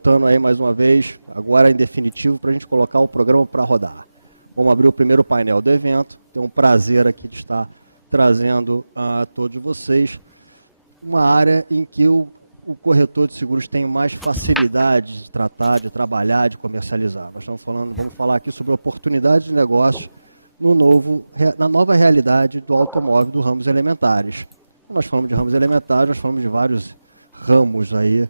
voltando aí mais uma vez, agora em definitivo, para a gente colocar o programa para rodar. Vamos abrir o primeiro painel do evento. Tenho um prazer aqui de estar trazendo a todos vocês uma área em que o corretor de seguros tem mais facilidade de tratar, de trabalhar, de comercializar. Nós vamos falar aqui sobre oportunidades de negócios na nova realidade do automóvel, do ramos elementares. Quando nós falamos de ramos elementares, nós falamos de vários ramos aí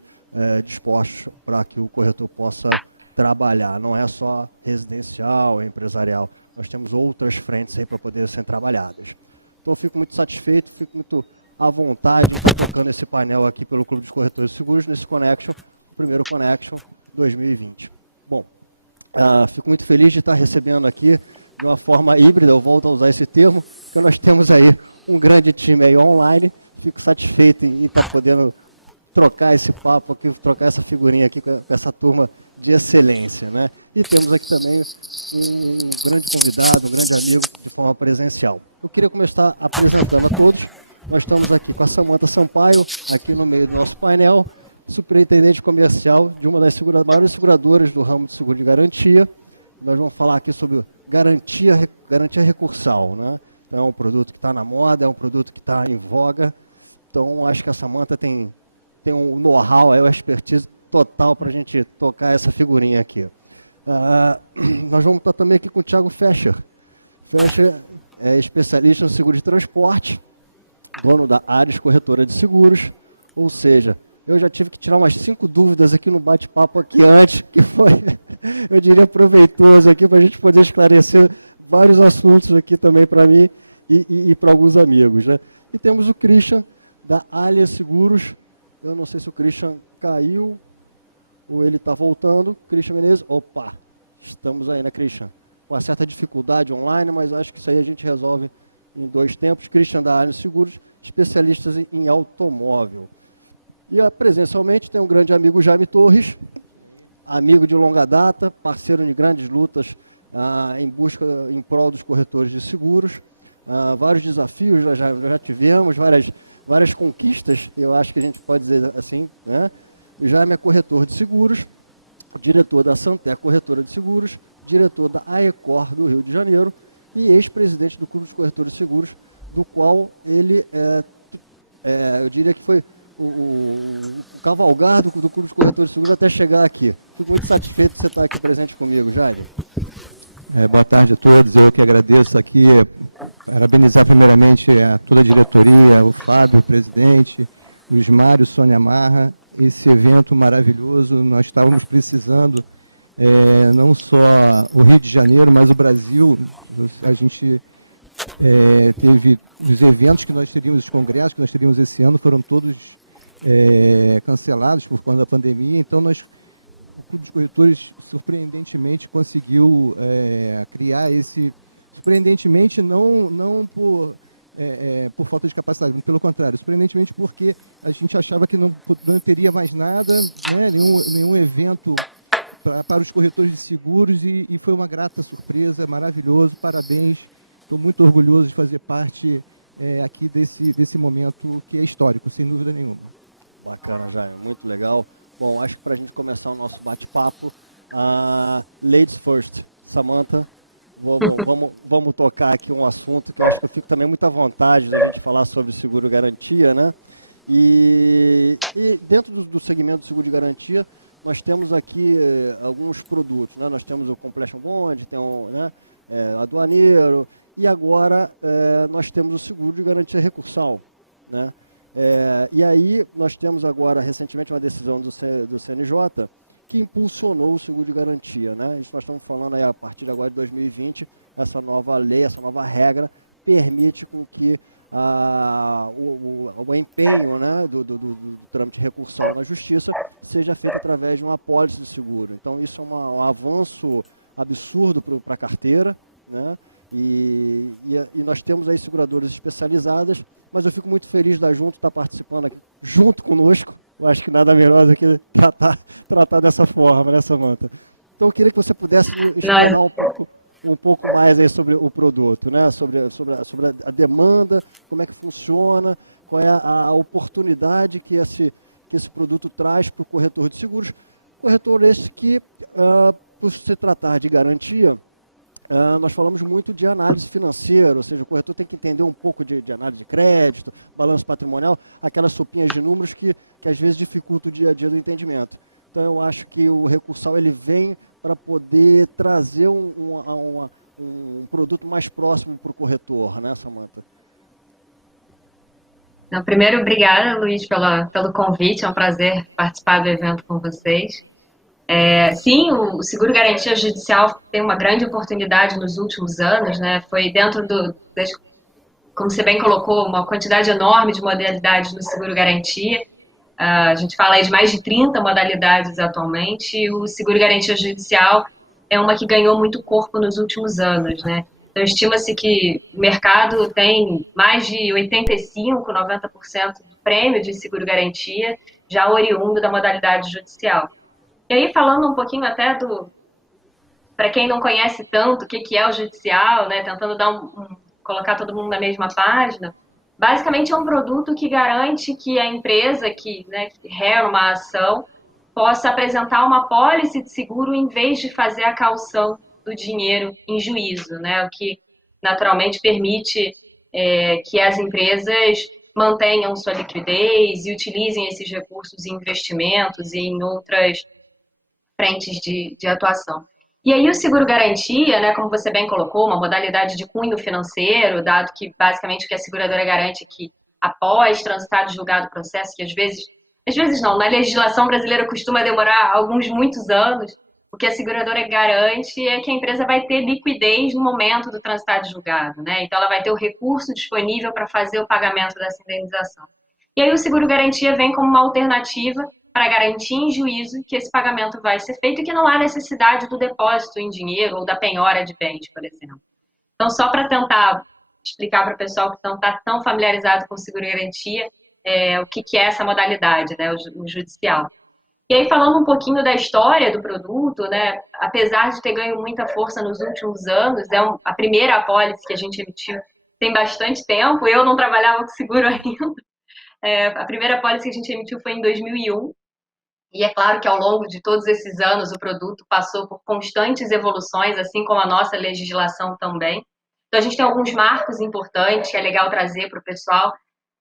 dispostos para que o corretor possa trabalhar. Não é só residencial, empresarial. Nós temos outras frentes aí para poder serem trabalhadas. Então, eu fico muito satisfeito, fico muito à vontade em estar tocando esse painel aqui pelo Clube dos Corretores de Seguros, nesse Connection, o primeiro Connection 2020. Bom, fico muito feliz de estar recebendo aqui de uma forma híbrida, eu volto a usar esse termo, porque nós temos aí um grande time aí online. Fico satisfeito em estar podendo trocar esse papo aqui, trocar essa figurinha aqui com essa turma de excelência, né? E temos aqui também um grande convidado, um grande amigo de forma presencial. Eu queria começar apresentando a todos. Nós estamos aqui com a Samantha Sampaio, aqui no meio do nosso painel, superintendente comercial de uma das maiores seguradoras do ramo de seguro de garantia. Nós vamos falar aqui sobre garantia recursal, né? Então, é um produto que está na moda, é um produto que está em voga. Então, acho que a Samantha tem um know-how, uma expertise total para a gente tocar essa figurinha aqui. Nós vamos estar também aqui com o Thiago Fescher. Fescher é especialista no seguro de transporte, dono da Ares Corretora de Seguros, ou seja, eu já tive que tirar umas 5 dúvidas aqui no bate-papo aqui antes, que foi, eu diria, proveitoso aqui para a gente poder esclarecer vários assuntos aqui também para mim e para alguns amigos, né? E temos o Christian, da Alias Seguros. Eu não sei se o Christian caiu ou ele está voltando. Christian Menezes, opa, estamos aí, né, Christian? Com uma certa dificuldade online, mas acho que isso aí a gente resolve em 2 tempos. Christian da Alias Seguros, especialistas em automóvel. E presencialmente tem um grande amigo, Jaime Torres, amigo de longa data, parceiro de grandes lutas em prol dos corretores de seguros. Vários desafios já tivemos, várias conquistas, eu acho que a gente pode dizer assim, né? Jaime é corretor de seguros, diretor da Santé Corretora de Seguros, diretor da AECOR do Rio de Janeiro e ex-presidente do Clube dos Corretores de Seguros, do qual ele, eu diria que foi o cavalgar do Clube dos Corretores de Seguros até chegar aqui. Fico muito satisfeito de você estar aqui presente comigo, Jaime. Boa tarde a todos, eu que agradeço aqui, parabenizar primeiramente a toda a diretoria, o Fábio, o presidente, Luiz Mário, Sônia Marra, esse evento maravilhoso. Nós estávamos precisando, não só o Rio de Janeiro, mas o Brasil. A gente teve os eventos que nós teríamos, os congressos que nós teríamos esse ano, foram todos cancelados por conta da pandemia, então o Clube dos Corretores, surpreendentemente, conseguiu criar esse... Surpreendentemente, não por falta de capacidade, pelo contrário, surpreendentemente porque a gente achava que não teria mais nada, né, nenhum evento para os corretores de seguros, e foi uma grata surpresa, maravilhoso, parabéns. Estou muito orgulhoso de fazer parte aqui desse momento que é histórico, sem dúvida nenhuma. Bacana, Jaime, muito legal. Bom, acho que para a gente começar o nosso bate-papo, ladies first, Samantha, vamos tocar aqui um assunto que eu acho que eu fico também muito à vontade da gente falar sobre seguro garantia, né? E dentro do segmento do seguro de garantia, nós temos aqui alguns produtos, né? Nós temos o Completion Bond, tem aduaneiro, e agora nós temos o seguro de garantia recursal, né? E aí nós temos agora recentemente uma decisão do CNJ que impulsionou o seguro de garantia, né? Isso nós estamos falando aí a partir de agora de 2020, essa nova lei, essa nova regra permite com que o empenho, né, do trâmite recursal na justiça seja feito através de uma apólice de seguro. Então isso é um avanço absurdo para a carteira, né? E nós temos aí seguradoras especializadas, mas eu fico muito feliz da Junto estar participando aqui junto conosco. Eu acho que nada melhor do que tratar dessa forma, né, Samantha? Então eu queria que você pudesse explanar um pouco mais aí sobre o produto, né? Sobre a demanda, como é que funciona, qual é a oportunidade que esse produto traz para o corretor de seguros, Corretor esse que, por se tratar de garantia, nós falamos muito de análise financeira, ou seja, o corretor tem que entender um pouco de análise de crédito, balanço patrimonial, aquelas sopinhas de números que às vezes dificultam o dia a dia do entendimento. Então eu acho que o recursal ele vem para poder trazer um produto mais próximo para o corretor, né, Samantha? Não, primeiro, obrigada, Luiz, pelo convite. É um prazer participar do evento com vocês. Sim, o seguro garantia judicial tem uma grande oportunidade nos últimos anos, né? Foi dentro como você bem colocou, uma quantidade enorme de modalidades no seguro garantia. A gente fala aí de mais de 30 modalidades atualmente, e o seguro garantia judicial é uma que ganhou muito corpo nos últimos anos, né? Então, estima-se que o mercado tem mais de 85, 90% de prêmio de seguro garantia já oriundo da modalidade judicial. E aí, falando um pouquinho até para quem não conhece tanto o que é o judicial, né, tentando colocar todo mundo na mesma página, basicamente é um produto que garante que a empresa que rega uma ação possa apresentar uma apólice de seguro em vez de fazer a caução do dinheiro em juízo, né, o que naturalmente permite que as empresas mantenham sua liquidez e utilizem esses recursos em investimentos e em outras frentes de atuação. E aí o seguro-garantia, né, como você bem colocou, uma modalidade de cunho financeiro, dado que basicamente o que a seguradora garante é que após transitado julgado o processo, que às vezes não, na legislação brasileira costuma demorar muitos anos, o que a seguradora garante é que a empresa vai ter liquidez no momento do transitado julgado, né? Então ela vai ter o recurso disponível para fazer o pagamento dessa indenização. E aí o seguro-garantia vem como uma alternativa para garantir em juízo que esse pagamento vai ser feito e que não há necessidade do depósito em dinheiro ou da penhora de bens, por exemplo. Então, só para tentar explicar para o pessoal que não está tão familiarizado com seguro-garantia o que é essa modalidade, né, o judicial. E aí, falando um pouquinho da história do produto, né, apesar de ter ganho muita força nos últimos anos, a primeira apólice que a gente emitiu tem bastante tempo, eu não trabalhava com seguro ainda. A primeira apólice que a gente emitiu foi em 2001, e é claro que ao longo de todos esses anos o produto passou por constantes evoluções, assim como a nossa legislação também. Então a gente tem alguns marcos importantes que é legal trazer para o pessoal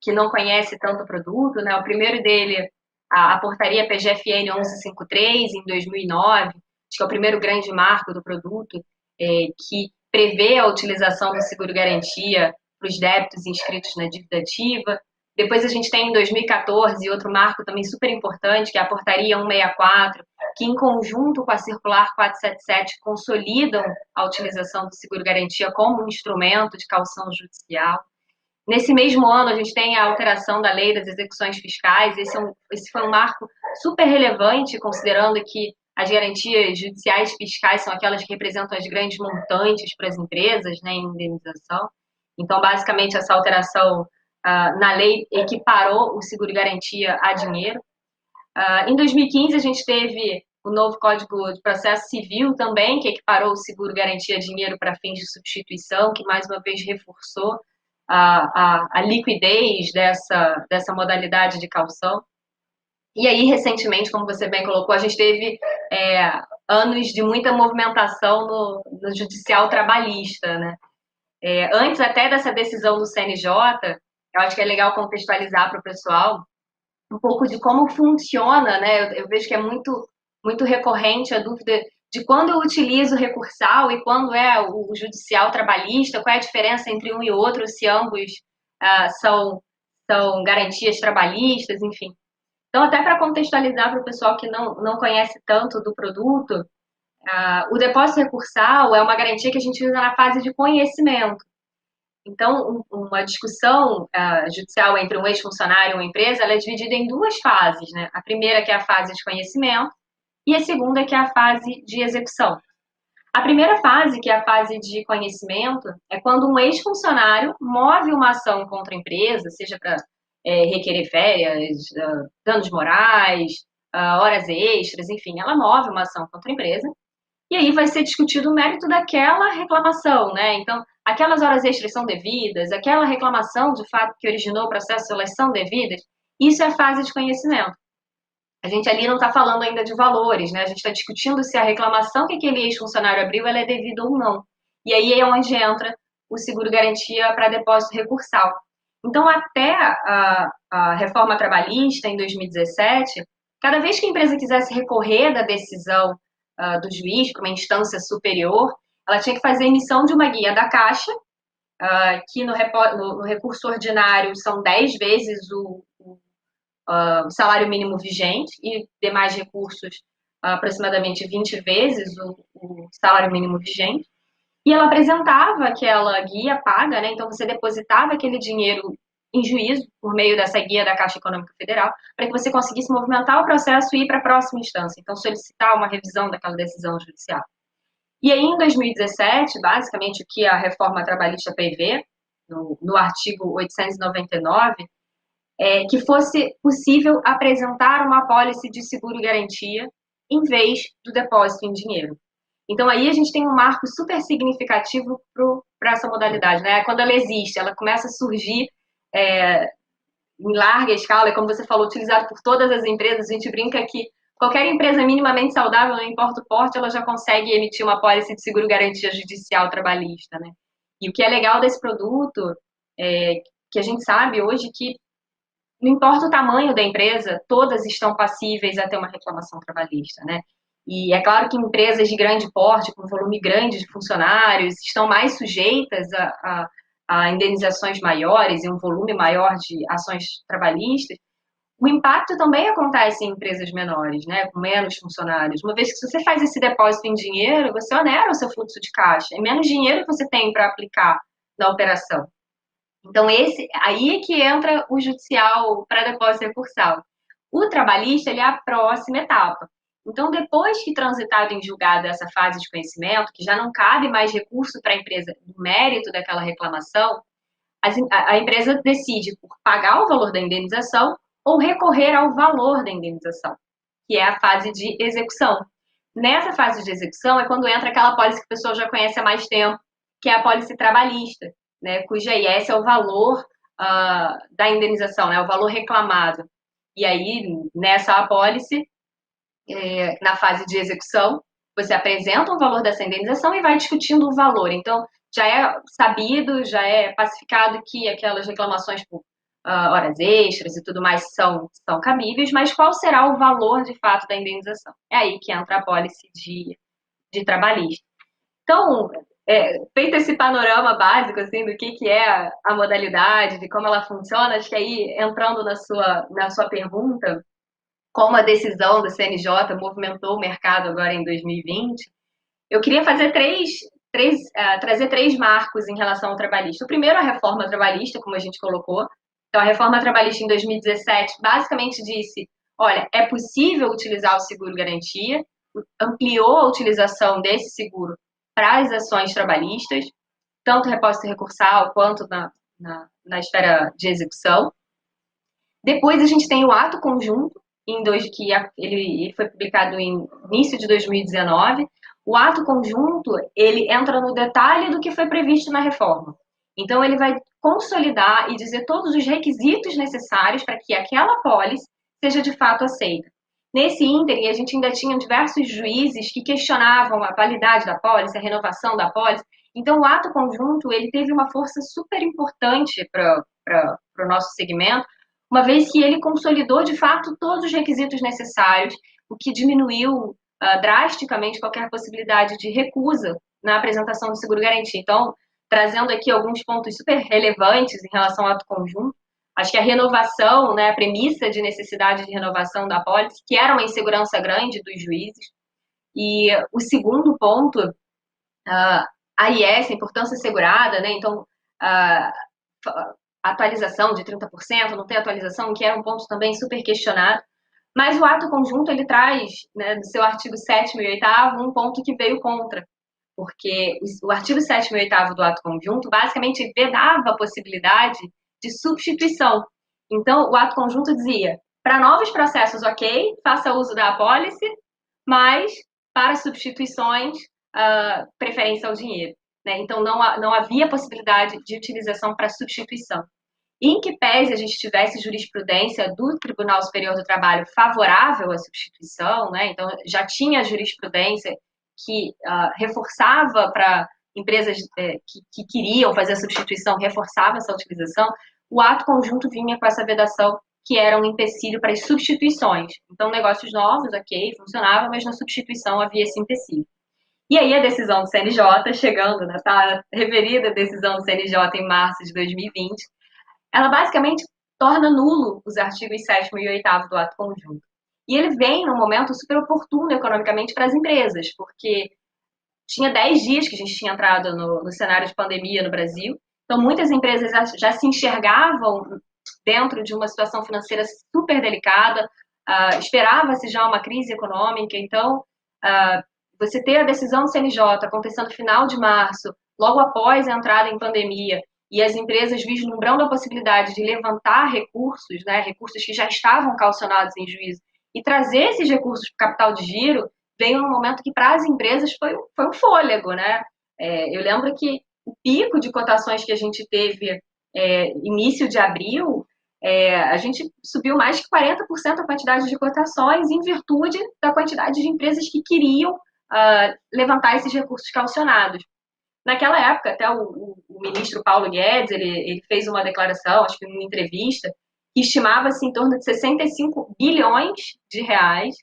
que não conhece tanto o produto, né? O primeiro dele, a portaria PGFN 1153, em 2009, acho que é o primeiro grande marco do produto, que prevê a utilização do seguro-garantia para os débitos inscritos na dívida ativa. Depois a gente tem em 2014 outro marco também super importante, que é a Portaria 164, que em conjunto com a Circular 477 consolidam a utilização do seguro-garantia como um instrumento de caução judicial. Nesse mesmo ano, a gente tem a alteração da Lei das Execuções Fiscais. Esse foi um marco super relevante, considerando que as garantias judiciais fiscais são aquelas que representam as grandes montantes para as empresas, né, em indenização. Então, basicamente, essa alteração na lei equiparou o seguro-garantia a dinheiro. Em 2015, a gente teve o novo Código de Processo Civil também, que equiparou o seguro-garantia a dinheiro para fins de substituição, que mais uma vez reforçou a liquidez dessa modalidade de caução. E aí, recentemente, como você bem colocou, a gente teve anos de muita movimentação no judicial trabalhista, né? Antes até dessa decisão do CNJ, eu acho que é legal contextualizar para o pessoal um pouco de como funciona, né? Eu vejo que é muito recorrente a dúvida de quando eu utilizo o recursal e quando é o judicial trabalhista, qual é a diferença entre um e outro, se ambos são garantias trabalhistas, enfim. Então, até para contextualizar para o pessoal que não conhece tanto do produto, o depósito recursal é uma garantia que a gente usa na fase de conhecimento. Então, uma discussão judicial entre um ex-funcionário e uma empresa, ela é dividida em duas fases, né? A primeira, que é a fase de conhecimento, e a segunda, que é a fase de execução. A primeira fase, que é a fase de conhecimento, é quando um ex-funcionário move uma ação contra a empresa, seja para requerer férias, danos morais, horas extras, enfim, ela move uma ação contra a empresa, e aí vai ser discutido o mérito daquela reclamação, né? Então, aquelas horas extras são devidas, aquela reclamação, de fato, que originou o processo, elas são devidas, isso é a fase de conhecimento. a gente ali não está falando ainda de valores, né? A gente está discutindo se a reclamação que aquele ex-funcionário abriu ela é devida ou não. E aí é onde entra o seguro-garantia para depósito recursal. Então, até a reforma trabalhista, em 2017, cada vez que a empresa quisesse recorrer da decisão do juiz para uma instância superior, ela tinha que fazer a emissão de uma guia da Caixa, que no recurso ordinário são 10 vezes o salário mínimo vigente e demais recursos aproximadamente 20 vezes o salário mínimo vigente. E ela apresentava aquela guia paga, né? Então você depositava aquele dinheiro em juízo por meio dessa guia da Caixa Econômica Federal para que você conseguisse movimentar o processo e ir para a próxima instância. Então solicitar uma revisão daquela decisão judicial. E aí, em 2017, basicamente, o que a reforma trabalhista prevê, no artigo 899, é que fosse possível apresentar uma apólice de seguro-garantia em vez do depósito em dinheiro. Então, aí a gente tem um marco super significativo para essa modalidade, né? Quando ela existe, ela começa a surgir em larga escala, e como você falou, utilizado por todas as empresas. A gente brinca que qualquer empresa minimamente saudável, não importa o porte, ela já consegue emitir uma apólice de seguro-garantia judicial trabalhista, né? E o que é legal desse produto é que a gente sabe hoje que não importa o tamanho da empresa, todas estão passíveis a ter uma reclamação trabalhista, né? E é claro que empresas de grande porte, com volume grande de funcionários, estão mais sujeitas a indenizações maiores e um volume maior de ações trabalhistas. O impacto também acontece em empresas menores, né, com menos funcionários. Uma vez que se você faz esse depósito em dinheiro, você onera o seu fluxo de caixa. É menos dinheiro que você tem para aplicar na operação. Então, aí é que entra o judicial para depósito recursal. O trabalhista, ele é a próxima etapa. Então, depois que transitado em julgado essa fase de conhecimento, que já não cabe mais recurso para a empresa no mérito daquela reclamação, a empresa decide por pagar o valor da indenização ou recorrer ao valor da indenização, que é a fase de execução. Nessa fase de execução é quando entra aquela apólice que a pessoa já conhece há mais tempo, que é a apólice trabalhista, né, cuja IS é o valor da indenização, né, o valor reclamado. E aí, nessa apólice, na fase de execução, você apresenta o valor dessa indenização e vai discutindo o valor. Então, já é sabido, já é pacificado que aquelas reclamações por horas extras e tudo mais são cabíveis, mas qual será o valor de fato da indenização? É aí que entra a apólice de trabalhista. Então, feito esse panorama básico assim, do que é a modalidade, de como ela funciona, acho que aí, entrando na sua pergunta, como a decisão do CNJ movimentou o mercado agora em 2020, eu queria fazer trazer três marcos em relação ao trabalhista. O primeiro, a reforma trabalhista, como a gente colocou. Então, a reforma trabalhista em 2017 basicamente disse, olha, é possível utilizar o seguro-garantia, ampliou a utilização desse seguro para as ações trabalhistas, tanto repósito recursal quanto na esfera de execução. Depois a gente tem o ato conjunto, que ele foi publicado em início de 2019. O ato conjunto, ele entra no detalhe do que foi previsto na reforma. Então, ele vai consolidar e dizer todos os requisitos necessários para que aquela apólice seja de fato aceita. Nesse ínterim, a gente ainda tinha diversos juízes que questionavam a validade da apólice, a renovação da apólice. Então, o ato conjunto, ele teve uma força super importante para o nosso segmento, uma vez que ele consolidou, de fato, todos os requisitos necessários, o que diminuiu drasticamente qualquer possibilidade de recusa na apresentação do seguro-garantia. Então, trazendo aqui alguns pontos super relevantes em relação ao ato conjunto, acho que a renovação, né, a premissa de necessidade de renovação da apólice, que era uma insegurança grande dos juízes. E o segundo ponto, a IS, a importância assegurada, né, então, atualização de 30%, não tem atualização, que era um ponto também super questionado. Mas o ato conjunto, ele traz, né, no seu artigo 7º e 8º, um ponto que veio contra, porque o artigo 7º e 8º do ato conjunto, basicamente, vedava a possibilidade de substituição. Então, o ato conjunto dizia, para novos processos, ok, faça uso da apólice, mas para substituições, preferência ao dinheiro. Né? Então, não havia possibilidade de utilização para substituição. em que pese a gente tivesse jurisprudência do Tribunal Superior do Trabalho favorável à substituição, né? Então já tinha jurisprudência que reforçava para empresas que queriam fazer a substituição, reforçava essa utilização, o ato conjunto vinha com essa vedação que era um empecilho para as substituições. Então, negócios novos, ok, funcionava, mas na substituição havia esse empecilho. E aí a decisão do CNJ, chegando, né, tá referida a decisão do CNJ em março de 2020, ela basicamente torna nulo os artigos 7º e 8º do ato conjunto. E ele vem num momento super oportuno economicamente para as empresas, porque tinha 10 dias que a gente tinha entrado no cenário de pandemia no Brasil, então muitas empresas já se enxergavam dentro de uma situação financeira super delicada, esperava-se já uma crise econômica, então você ter a decisão do CNJ acontecendo no final de março, logo após a entrada em pandemia, e as empresas vislumbrando a possibilidade de levantar recursos, né, recursos que já estavam calcionados em juízo, e trazer esses recursos para o capital de giro, veio num momento que para as empresas foi um fôlego, né? Eu lembro que o pico de cotações que a gente teve início de abril, a gente subiu mais de 40% a quantidade de cotações em virtude da quantidade de empresas que queriam levantar esses recursos calcionados. Naquela época, até o ministro Paulo Guedes, ele fez uma declaração, acho que numa entrevista, que estimava-se em torno de 65 bilhões de reais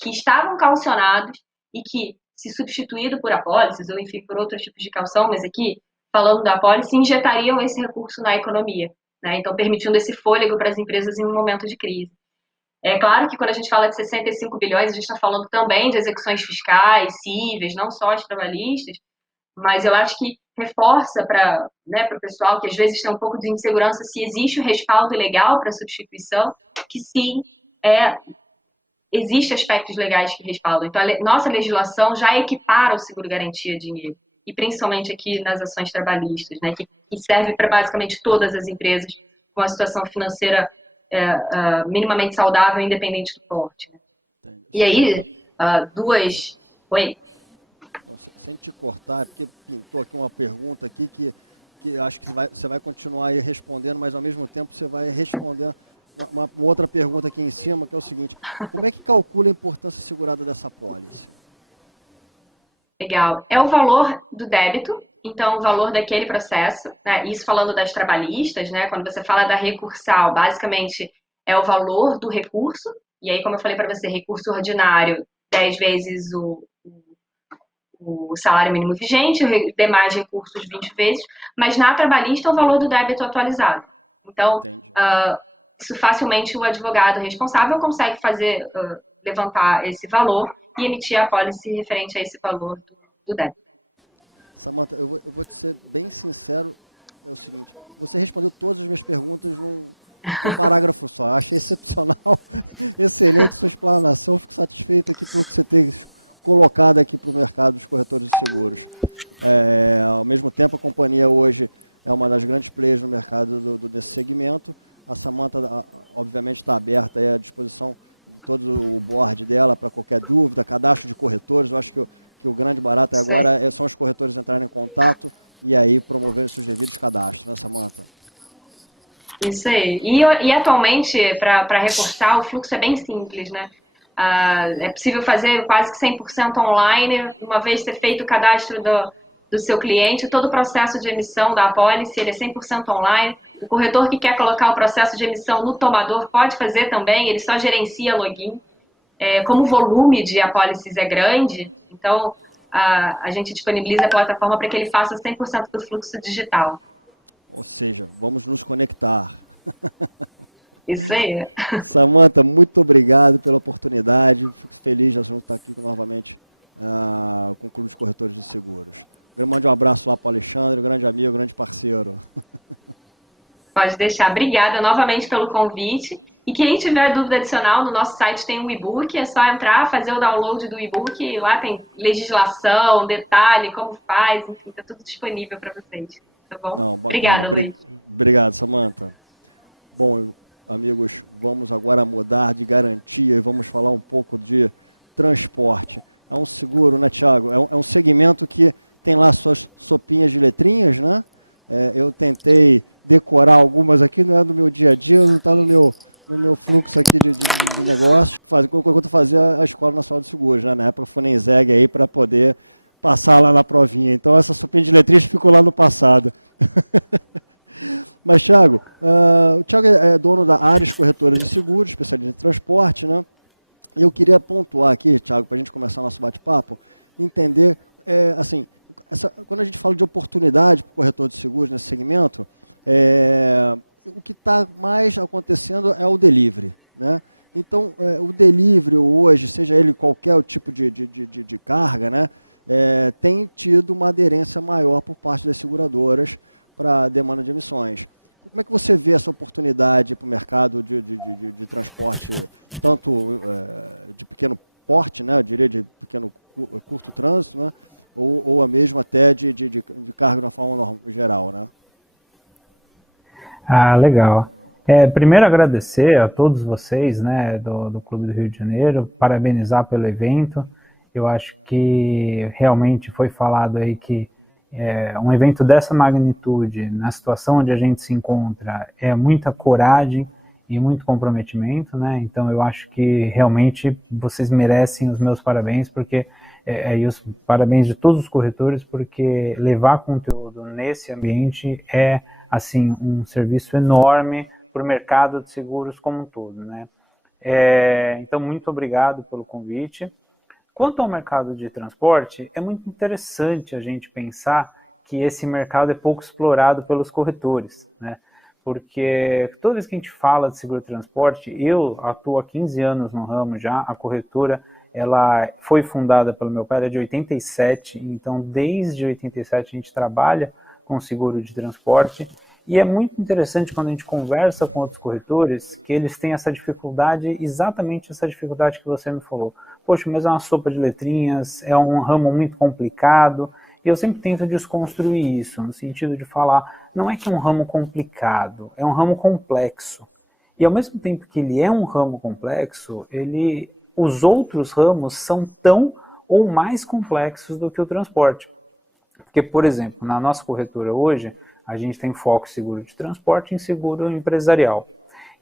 que estavam calcionados e que, se substituído por apólices, ou enfim, por outros tipos de calção, mas aqui, falando da apólice, injetariam esse recurso na economia, né? Então, permitindo esse fôlego para as empresas em um momento de crise. É claro que quando a gente fala de 65 bilhões, a gente está falando também de execuções fiscais, cíveis, não só as trabalhistas, mas eu acho que reforça para o pessoal que às vezes tem um pouco de insegurança se existe o respaldo legal para a substituição, que sim, existem aspectos legais que respaldam. Então, a nossa legislação já equipara o seguro-garantia dinheiro, e principalmente aqui nas ações trabalhistas, né, que serve para basicamente todas as empresas com a situação financeira minimamente saudável, independente do porte. Né? E aí, duas... Oi? Não, sem te cortar, porque pintou aqui uma pergunta aqui que acho que você vai continuar aí respondendo, mas ao mesmo tempo você vai responder uma outra pergunta aqui em cima, que é o seguinte: como é que calcula a importância segurada dessa apólice? Legal. É o valor do débito, então o valor daquele processo, né? Isso falando das trabalhistas, né? Quando você fala da recursal, basicamente é o valor do recurso, e aí, como eu falei para você, recurso ordinário, 10 vezes o salário mínimo vigente, demais recursos 20 vezes, mas na trabalhista é o valor do débito atualizado. Então, isso facilmente o advogado responsável consegue fazer, levantar esse valor e emitir a apólice referente a esse valor do débito. Samantha, eu vou te ser bem sincero, é o seguinte: você respondeu todas as minhas perguntas num parágrafo só. Eu achei excepcional, excelente sua explanação, fico satisfeito aqui pelo que você tem colocado aqui para o mercado dos corretores de seguros. Ao mesmo tempo, a companhia hoje é uma das grandes players no mercado desse segmento. A Samantha, obviamente, está aberta aí à disposição de todo o board dela para qualquer dúvida, cadastro de corretores. Eu acho que o grande barato agora são os corretores entrarem em contato e aí promoverem seus devidos cadastros, né, Samantha? Isso aí. E atualmente, para reforçar, o fluxo é bem simples, né? É possível fazer quase que 100% online, uma vez ter feito o cadastro do seu cliente, todo o processo de emissão da apólice, ele é 100% online. O corretor que quer colocar o processo de emissão no tomador pode fazer também, ele só gerencia login. Como o volume de apólices é grande, então a gente disponibiliza a plataforma para que ele faça 100% do fluxo digital. Ou seja, vamos nos conectar. Isso aí. Samantha, muito obrigado pela oportunidade. Fico feliz de estar aqui novamente com o Clube de Corretores de Seguros. Mande um abraço lá para o Alexandre, um grande amigo, um grande parceiro. Pode deixar. Obrigada novamente pelo convite. E quem tiver dúvida adicional, no nosso site tem um e-book, é só entrar, fazer o download do e-book. Lá tem legislação, detalhe, como faz, enfim, está tudo disponível para vocês. Tá bom? Não, obrigada, Luiz. Obrigado, Samantha. Bom, amigos, vamos agora mudar de garantia e vamos falar um pouco de transporte. É um seguro, né, Thiago? É um segmento que tem lá suas sopinhas de letrinhas, né? Eu tentei decorar algumas aqui, não é do meu dia a dia, não está no meu fluxo aqui de negócio. Quando eu fazia a Escola Nacional de Seguros, né? Na época Funenseg aí, para poder passar lá na provinha. Então essa sopinha de letrinhas ficou lá no passado. Mas, Thiago, o Thiago é dono da Ares Corretora de Seguros, especialista em transporte, né? E eu queria pontuar aqui, Thiago, para a gente começar o nosso bate-papo, entender, assim, quando a gente fala de oportunidade para o corretor de seguros nesse segmento, o que está mais acontecendo é o delivery, né? Então, o delivery hoje, seja ele qualquer tipo de carga, né, tem tido uma aderência maior por parte das seguradoras para a demanda de emissões. Como é que você vê essa oportunidade para o mercado de transporte, tanto de pequeno porte, né, eu diria de pequeno curto trânsito, né, ou mesmo até de carga de uma forma geral, né? Ah, legal. Primeiro agradecer a todos vocês, né, do Clube do Rio de Janeiro, parabenizar pelo evento. Eu acho que realmente foi falado aí que um evento dessa magnitude, na situação onde a gente se encontra, é muita coragem e muito comprometimento, né? Então eu acho que realmente vocês merecem os meus parabéns, porque e os parabéns de todos os corretores, porque levar conteúdo nesse ambiente é assim um serviço enorme para o mercado de seguros como um todo, né? Então muito obrigado pelo convite. Quanto ao mercado de transporte, é muito interessante a gente pensar que esse mercado é pouco explorado pelos corretores, né? Porque toda vez que a gente fala de seguro-transporte, eu atuo há 15 anos no ramo já, a corretora ela foi fundada pelo meu pai, ela é de 87, então desde 87 a gente trabalha com seguro de transporte, e é muito interessante quando a gente conversa com outros corretores que eles têm essa dificuldade, exatamente essa dificuldade que você me falou. Poxa, mas é uma sopa de letrinhas, é um ramo muito complicado, e eu sempre tento desconstruir isso, no sentido de falar, não é que é um ramo complicado, é um ramo complexo. E ao mesmo tempo que ele é um ramo complexo, os outros ramos são tão ou mais complexos do que o transporte. Porque, por exemplo, na nossa corretora hoje, a gente tem foco em seguro de transporte e em seguro empresarial.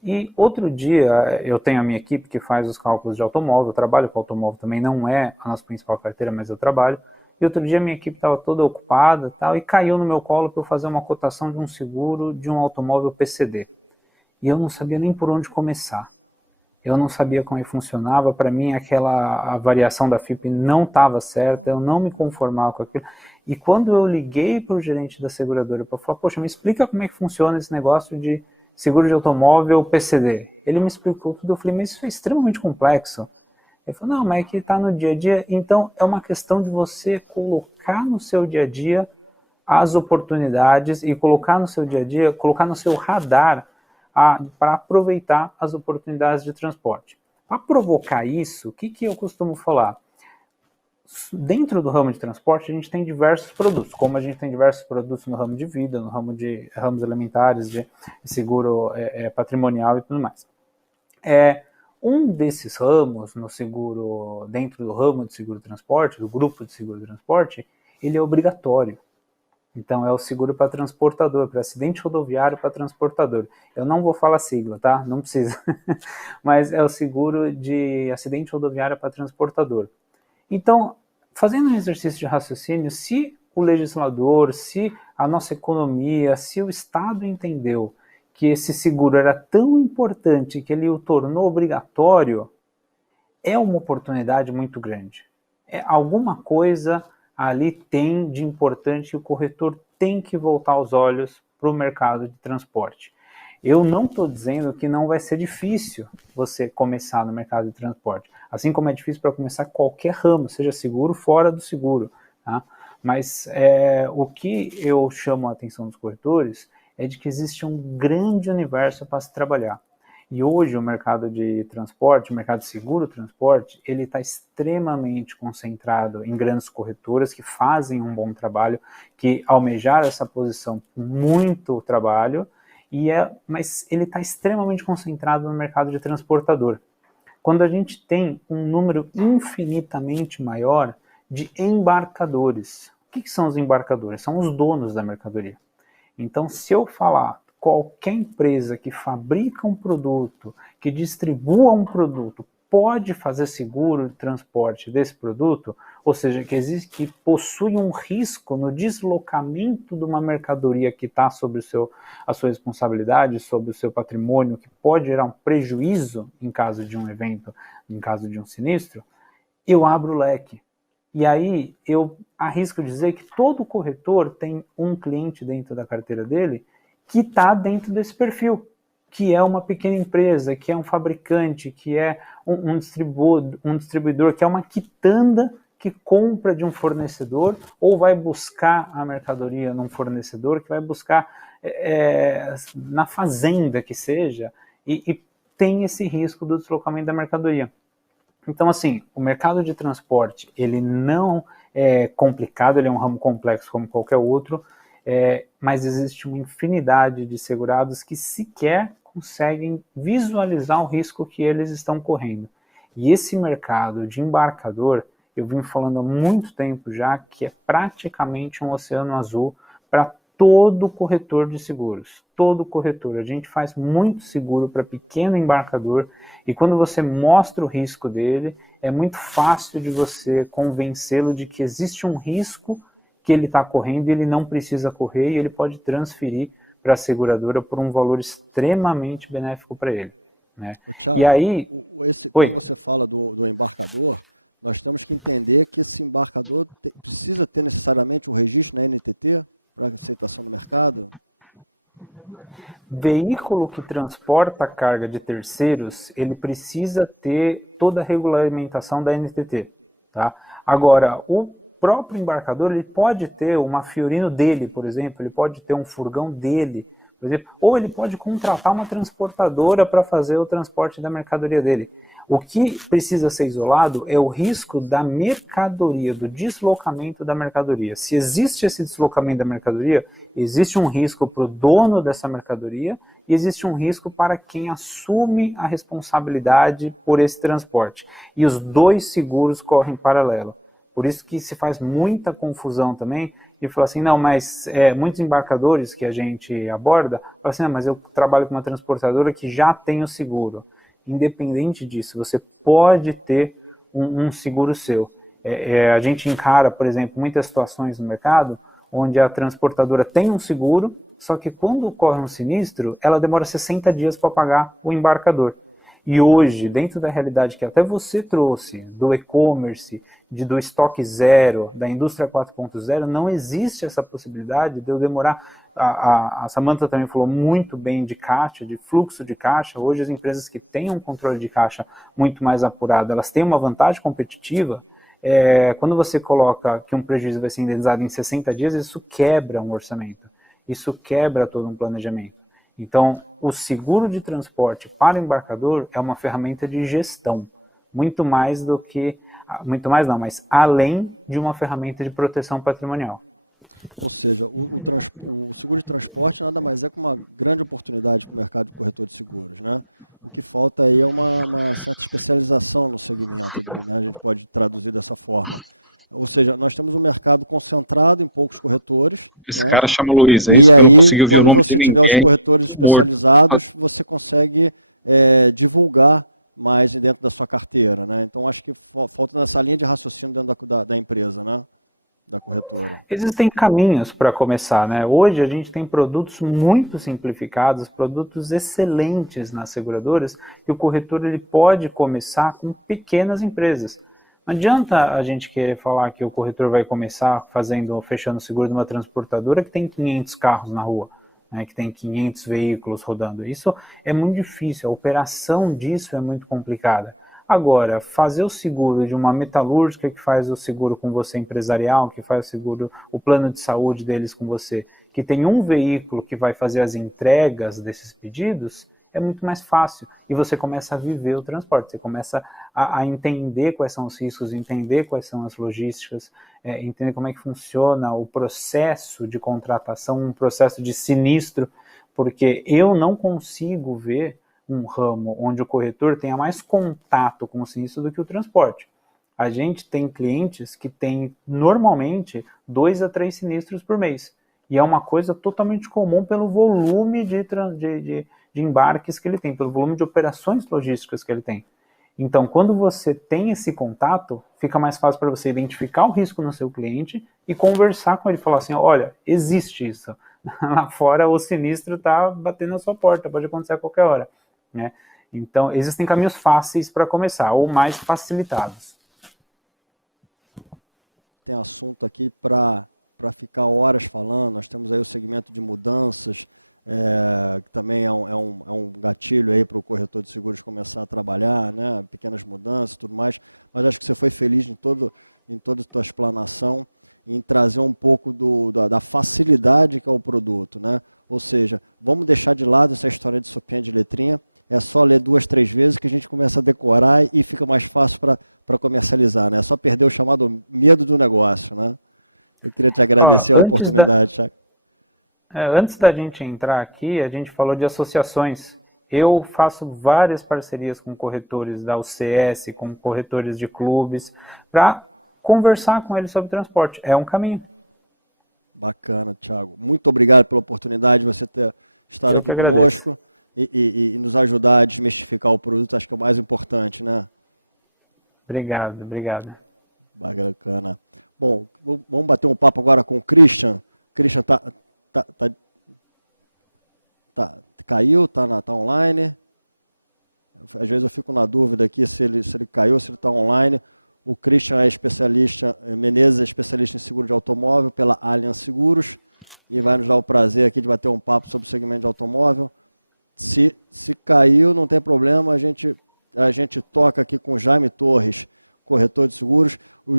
E outro dia, eu tenho a minha equipe que faz os cálculos de automóvel, eu trabalho com automóvel também, não é a nossa principal carteira, mas eu trabalho. E outro dia minha equipe estava toda ocupada e caiu no meu colo para eu fazer uma cotação de um seguro de um automóvel PCD. E eu não sabia nem por onde começar. Eu não sabia como funcionava, para mim a variação da FIP não estava certa, eu não me conformava com aquilo. E quando eu liguei para o gerente da seguradora para falar, poxa, me explica como é que funciona esse negócio de seguro de automóvel PCD. Ele me explicou tudo, eu falei, mas isso é extremamente complexo. Ele falou, não, mas é que está no dia a dia, então é uma questão de você colocar no seu dia a dia as oportunidades e colocar no seu dia a dia, colocar no seu radar para aproveitar as oportunidades de transporte. Para provocar isso, o que eu costumo falar? Dentro do ramo de transporte, a gente tem diversos produtos, como a gente tem diversos produtos no ramo de vida, no ramo de ramos elementares, de seguro patrimonial e tudo mais. Um desses ramos no seguro, dentro do ramo de seguro-transporte, do grupo de seguro-transporte, ele é obrigatório. Então é o seguro para transportador, para acidente rodoviário para transportador. Eu não vou falar sigla, tá? Não precisa. Mas é o seguro de acidente rodoviário para transportador. Então, fazendo um exercício de raciocínio, se o legislador, se a nossa economia, se o Estado entendeu que esse seguro era tão importante que ele o tornou obrigatório, é uma oportunidade muito grande. Alguma coisa ali tem de importante e o corretor tem que voltar os olhos para o mercado de transporte. Eu não estou dizendo que não vai ser difícil você começar no mercado de transporte, assim como é difícil para começar qualquer ramo, seja seguro, fora do seguro. Tá? Mas o que eu chamo a atenção dos corretores é de que existe um grande universo para se trabalhar. E hoje o mercado de transporte, o mercado de seguro-transporte, ele está extremamente concentrado em grandes corretoras que fazem um bom trabalho, que almejaram essa posição com muito trabalho, mas ele está extremamente concentrado no mercado de transportador. Quando a gente tem um número infinitamente maior de embarcadores. O que são os embarcadores? São os donos da mercadoria. Então, se eu falar qualquer empresa que fabrica um produto, que distribua um produto, pode fazer seguro de transporte desse produto, ou seja, que possui um risco no deslocamento de uma mercadoria que está sob a sua responsabilidade, sobre o seu patrimônio, que pode gerar um prejuízo em caso de um evento, em caso de um sinistro, eu abro o leque. E aí eu arrisco dizer que todo corretor tem um cliente dentro da carteira dele que está dentro desse perfil, que é uma pequena empresa, que é um fabricante, que é um distribuidor, que é uma quitanda que compra de um fornecedor ou vai buscar a mercadoria num fornecedor, que vai buscar na fazenda que seja, e tem esse risco do deslocamento da mercadoria. Então, assim, o mercado de transporte, ele não é complicado, ele é um ramo complexo como qualquer outro, mas existe uma infinidade de segurados que sequer conseguem visualizar o risco que eles estão correndo. E esse mercado de embarcador, eu vim falando há muito tempo já, que é praticamente um oceano azul para todo corretor de seguros. Todo corretor. A gente faz muito seguro para pequeno embarcador e quando você mostra o risco dele, é muito fácil de você convencê-lo de que existe um risco que ele está correndo e ele não precisa correr e ele pode transferir para a seguradora por um valor extremamente benéfico para ele. Né? Thiago, e aí, quando você fala do embarcador, nós temos que entender que esse embarcador precisa ter necessariamente um registro na NTT para aceitação no mercado? Veículo que transporta carga de terceiros, ele precisa ter toda a regulamentação da NTT. Tá? Agora, o próprio embarcador ele pode ter uma Fiorino dele, por exemplo, ele pode ter um furgão dele, por exemplo, ou ele pode contratar uma transportadora para fazer o transporte da mercadoria dele. O que precisa ser isolado é o risco da mercadoria, do deslocamento da mercadoria. Se existe esse deslocamento da mercadoria, existe um risco para o dono dessa mercadoria e existe um risco para quem assume a responsabilidade por esse transporte. E os dois seguros correm em paralelo. Por isso que se faz muita confusão também, e fala assim, não, mas muitos embarcadores que a gente aborda, falam assim, não, mas eu trabalho com uma transportadora que já tem o seguro. Independente disso, você pode ter um seguro seu. A gente encara, por exemplo, muitas situações no mercado, onde a transportadora tem um seguro, só que quando ocorre um sinistro, ela demora 60 dias para pagar o embarcador. E hoje, dentro da realidade que até você trouxe, do e-commerce, do estoque zero, da indústria 4.0, não existe essa possibilidade de eu demorar. A Samantha também falou muito bem de caixa, de fluxo de caixa. Hoje as empresas que têm um controle de caixa muito mais apurado, elas têm uma vantagem competitiva. Quando você coloca que um prejuízo vai ser indenizado em 60 dias, isso quebra um orçamento, isso quebra todo um planejamento. Então, o seguro de transporte para o embarcador é uma ferramenta de gestão, muito mais não, mas além de uma ferramenta de proteção patrimonial. Ou seja, o seguro de transporte nada mais é que uma grande oportunidade para o mercado de corretor de seguros, né? O que falta aí é uma certa especialização no segmento, né? A gente pode traduzir dessa forma. Ou seja, nós temos um mercado concentrado em poucos corretores. Esse né? cara chama Luiz, é e isso, aí, que eu não consegui quando você tiver os corretores especializados, você consegue divulgar mais dentro da sua carteira. Né? Então, acho que falta nessa linha de raciocínio dentro da empresa, né? Da corretora. Existem caminhos para começar, né? Hoje a gente tem produtos muito simplificados, produtos excelentes nas seguradoras, e o corretor ele pode começar com pequenas empresas. Não adianta a gente querer falar que o corretor vai começar fechando o seguro de uma transportadora que tem 500 carros na rua, né, que tem 500 veículos rodando. Isso é muito difícil, a operação disso é muito complicada. Agora, fazer o seguro de uma metalúrgica que faz o seguro com você empresarial, que faz o seguro, o plano de saúde deles com você, que tem um veículo que vai fazer as entregas desses pedidos, é muito mais fácil. E você começa a viver o transporte, você começa a entender quais são os riscos, entender quais são as logísticas, entender como é que funciona o processo de contratação, um processo de sinistro, porque eu não consigo ver um ramo onde o corretor tenha mais contato com o sinistro do que o transporte. A gente tem clientes que têm normalmente 2 a 3 sinistros por mês. E é uma coisa totalmente comum pelo volume de embarques que ele tem, pelo volume de operações logísticas que ele tem. Então, quando você tem esse contato, fica mais fácil para você identificar o risco no seu cliente e conversar com ele, falar assim, olha, existe isso. Lá fora o sinistro está batendo na sua porta, pode acontecer a qualquer hora, né? Então, existem caminhos fáceis para começar, ou mais facilitados. Tem assunto aqui para ficar horas falando. Nós temos aí o segmento de mudanças, que também é um gatilho aí para o corretor de seguros começar a trabalhar, né? Pequenas mudanças e tudo mais. Mas acho que você foi feliz em toda a tua explanação, em trazer um pouco da facilidade que é o produto, né? Ou seja, vamos deixar de lado essa história de sopinha de letrinha. É só ler 2, 3 vezes que a gente começa a decorar e fica mais fácil para comercializar, né? É só perder o chamado medo do negócio, né? Eu queria te agradecer a oportunidade, Thiago. Antes da gente entrar aqui, a gente falou de associações. Eu faço várias parcerias com corretores da UCS, com corretores de clubes, para conversar com eles sobre transporte. É um caminho. Bacana, Thiago. Muito obrigado pela oportunidade de você ter estado aqui conosco e nos ajudar a desmistificar o produto. Acho que é o mais importante, né? Obrigado. Bacana. Bom, vamos bater um papo agora com o Christian. Christian caiu, tá online. Às vezes eu fico na dúvida aqui se ele caiu, se ele está online. O Christian é especialista, Menezes é especialista em seguro de automóvel pela Allianz Seguros e vai nos dar o prazer aqui de bater um papo sobre o segmento de automóvel. Se caiu, não tem problema, a gente toca aqui com o Jaime Torres, corretor de seguros.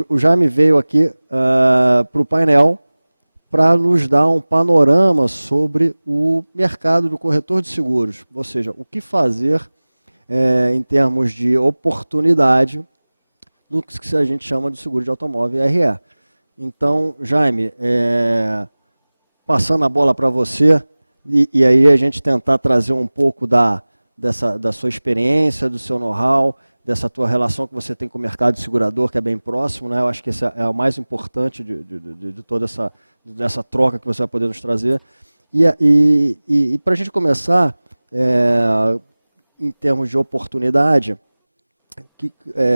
O Jaime veio aqui para o painel para nos dar um panorama sobre o mercado do corretor de seguros, ou seja, o que fazer em termos de oportunidade no que a gente chama de seguro de automóvel RE. Então, Jaime, passando a bola para você, e aí a gente tentar trazer um pouco da sua experiência, do seu know-how, dessa tua relação que você tem com o mercado de segurador, que é bem próximo, né? Eu acho que esse é o mais importante de toda dessa troca que você vai poder nos trazer. E para a gente começar, em termos de oportunidade,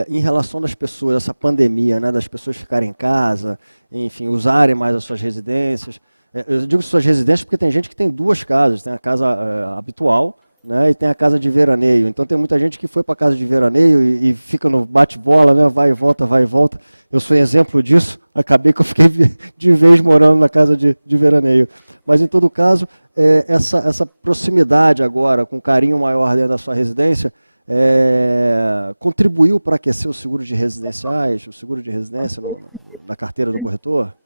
em relação das pessoas, essa pandemia, né, das pessoas ficarem em casa, enfim, usarem mais as suas residências. Eu digo suas residências porque tem gente que tem 2 casas, tem a casa habitual, né, e tem a casa de veraneio. Então tem muita gente que foi para a casa de veraneio e fica no bate-bola, né, vai e volta, vai e volta. Eu sou exemplo disso, acabei que eu fiquei de vez morando na casa de veraneio. Mas em todo caso, essa proximidade agora, com carinho maior dentro da sua residência, contribuiu para aquecer o seguro de residenciais, o seguro de residência na carteira do corretor?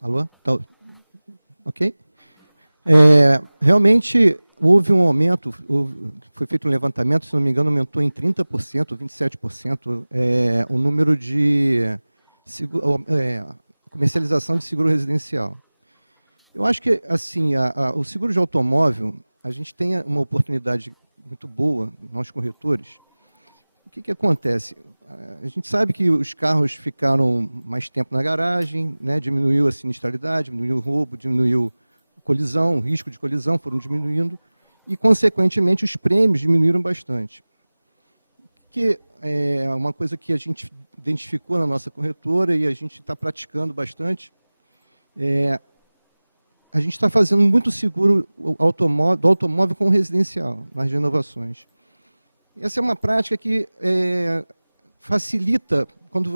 Alô? Tá. Ok? Realmente houve um aumento, foi feito um levantamento, se não me engano, aumentou em 30%, 27% o número de comercialização de seguro residencial. Eu acho que assim, o seguro de automóvel, a gente tem uma oportunidade muito boa, nós corretores. O que acontece? A gente sabe que os carros ficaram mais tempo na garagem, né, diminuiu a sinistralidade, diminuiu o roubo, diminuiu a colisão, o risco de colisão foram diminuindo, e, consequentemente, os prêmios diminuíram bastante. Que é uma coisa que a gente identificou na nossa corretora e a gente está praticando bastante. A gente está fazendo muito seguro do automóvel com residencial, nas renovações. Essa é uma prática que facilita quando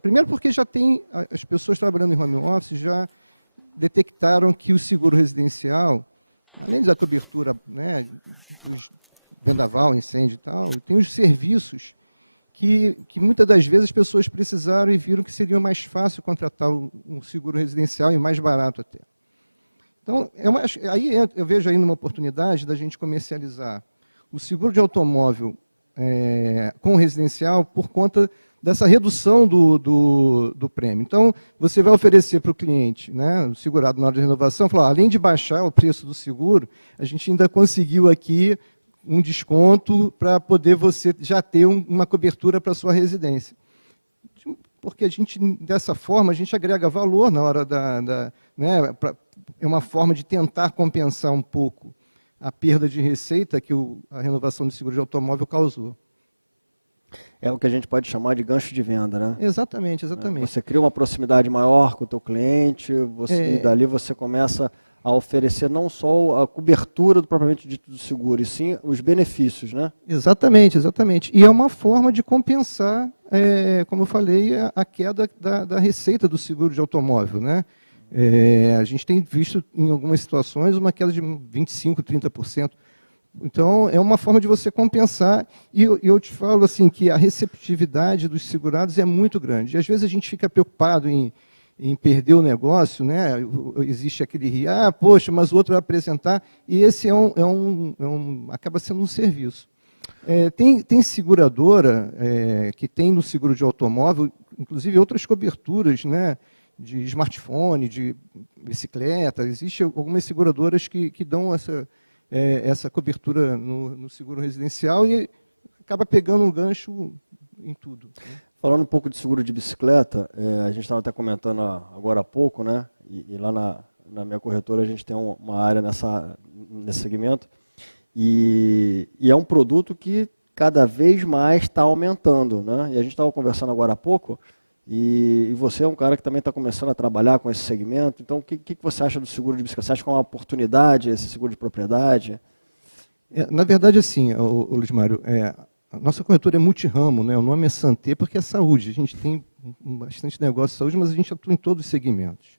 primeiro porque já tem, as pessoas trabalhando em home office já detectaram que o seguro residencial, além da cobertura, né, dos vendaval, incêndio e tal, tem os serviços que muitas das vezes as pessoas precisaram e viram que seria mais fácil contratar um seguro residencial e mais barato até. Então, aí eu vejo aí uma oportunidade da gente comercializar o seguro de automóvel com residencial por conta dessa redução do prêmio. Então, você vai oferecer para o cliente, né, o segurado na hora de renovação, falar, além de baixar o preço do seguro, a gente ainda conseguiu aqui um desconto para poder você já ter uma cobertura para a sua residência. porque dessa forma, a gente agrega valor na hora né, é uma forma de tentar compensar um pouco a perda de receita que a renovação do seguro de automóvel causou. É o que a gente pode chamar de gancho de venda, né? Exatamente, exatamente. Você cria uma proximidade maior com o teu cliente, e dali você começa a oferecer não só a cobertura propriamente dito do seguro, e sim os benefícios, né? Exatamente, exatamente. E é uma forma de compensar, como eu falei, a queda da receita do seguro de automóvel, né? A gente tem visto em algumas situações uma queda de 25%, 30%. Então, é uma forma de você compensar, e eu te falo assim, que a receptividade dos segurados é muito grande. E, às vezes a gente fica preocupado em perder o negócio, né? Existe aquele poxa, mas o outro vai apresentar, e esse acaba sendo um serviço. Tem seguradora que tem no seguro de automóvel, inclusive outras coberturas, né? De smartphone, de bicicleta. Existem algumas seguradoras que dão essa cobertura no seguro residencial e acaba pegando um gancho em tudo, né? Falando um pouco de seguro de bicicleta, a gente estava até comentando agora há pouco, né? E lá na minha corretora a gente tem uma área nesse segmento, e é um produto que cada vez mais está aumentando, né? E a gente estava conversando agora há pouco, e você é um cara que também está começando a trabalhar com esse segmento. Então, o que você acha do seguro de bicicleta? Você acha que é uma oportunidade esse seguro de propriedade? Na verdade, assim, Luiz Mário, a nossa corretora é multiramo, né? O nome é Santé porque é saúde. A gente tem bastante negócio de saúde, mas a gente atua em todos os segmentos.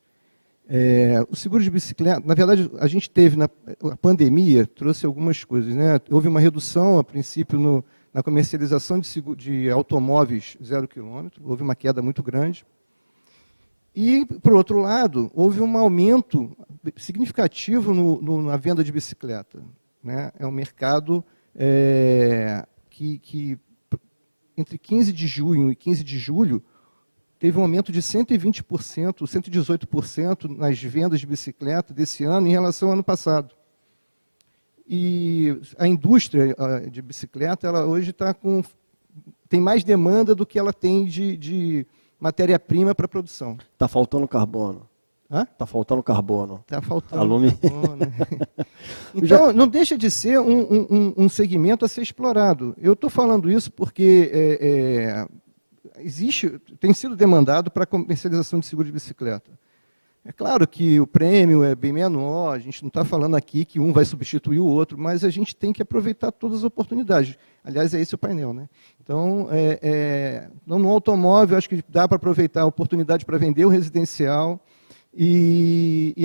O seguro de bicicleta, na verdade, a gente teve, a pandemia trouxe algumas coisas, né? Houve uma redução, a princípio, na comercialização de automóveis 0 km, houve uma queda muito grande. E, por outro lado, houve um aumento significativo na venda de bicicleta, né? É um mercado que entre 15 de junho e 15 de julho, teve um aumento de 120%, 118% nas vendas de bicicleta desse ano em relação ao ano passado. E a indústria de bicicleta, ela hoje tem mais demanda do que ela tem de matéria-prima para a produção. Está faltando carbono. Está faltando carbono. Está faltando alumínio. Carbono. Então, não deixa de ser um segmento a ser explorado. Eu estou falando isso porque tem sido demandado para a comercialização de seguro de bicicleta. É claro que o prêmio é bem menor, a gente não está falando aqui que um vai substituir o outro, mas a gente tem que aproveitar todas as oportunidades. Aliás, é esse o painel, né? Então, no automóvel, acho que dá para aproveitar a oportunidade para vender o residencial, e